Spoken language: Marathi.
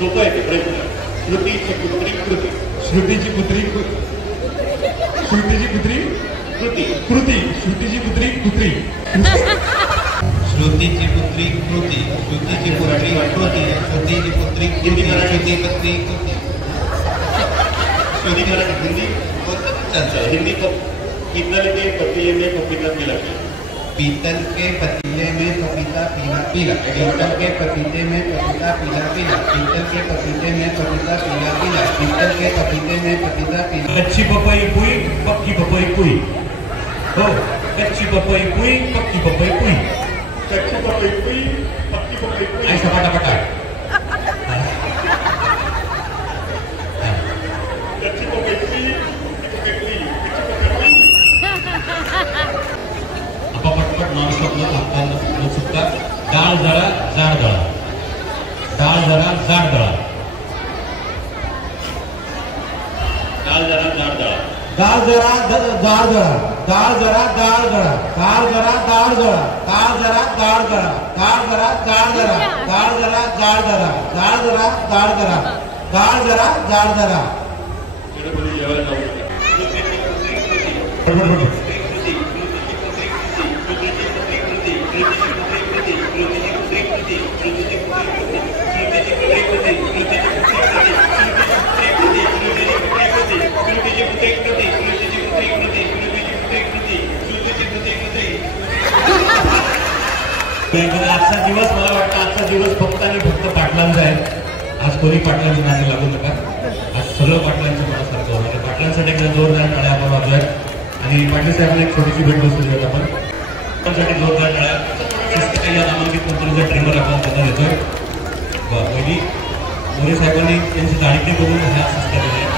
सोपं आहे ते प्रयत्न. श्रुतीची पुत्री कृती. श्रुतीची पुत्री श्रुतीची पुत्री कृती. कृती. श्रुतीची पुत्री कुत्री. श्रुतीची पुत्री कृती. श्रुतीची पुत्री कृती. श्रुतीची पुत्री कृती. श्रुती पुत्री कृती. श्रुती मराठी हिंदी हिंदी पीतल के पतीले में पपीता पिला पीतल के पतीले में पपीता पीला पीला. पीतल के पपीते में पपीता पीला पीला. पीतल के पपीते में पपीता पीला पीला. पीतल के पपीते में पपीता पीला. कच्ची पपई कुई पक्की पपई कुई. हो कच्ची पपई कुई पक्की पपई कुई. कच्ची पपई कुई पक्की पपई कुई. ऐसा पटापटा. कच्ची पपई कुई पक्की पपई कुई. आपण पटपट नॉनस्टॉपला आपल्याला सुद्धा. डाळ जरा जाड दळा. डाळ जरा जाड दळा. डाळ जरा जाड दळा. डाळ जरा जाड दळा. डाळ जरा डाळ दळा. डाळ जरा डाळ दळा. डाळ जरा डाळ दळा. डाळ जरा जाड दळा. डाळ जरा जाड दळा. डाळ जरा जाड दळा. डाळ जरा जाड दळा. चिरपुरी जेवायला जाऊ नका. आजचा दिवस मला वाटतं आजचा दिवस फक्त आणि फक्त पाटलांचा आहे. आज कोणी पाटलांची नाणी लागू नका. आज सगळं पाटलांचं मनासारखं होणार. पाटलांसाठी एकदा जोरदार टाळ्या आपण वाजवायत आणि पाटील साहेबांना एक छोटीशी भेट बसू देऊयात आपण. साठी जोरदार टाळ्या. काही नामांकित कंपनीचा ट्रेनर आपण त्यांना देतोय. पहिली मोरे साहेबांनी त्यांची जाणीव करून ह्या संस्था दिल्या.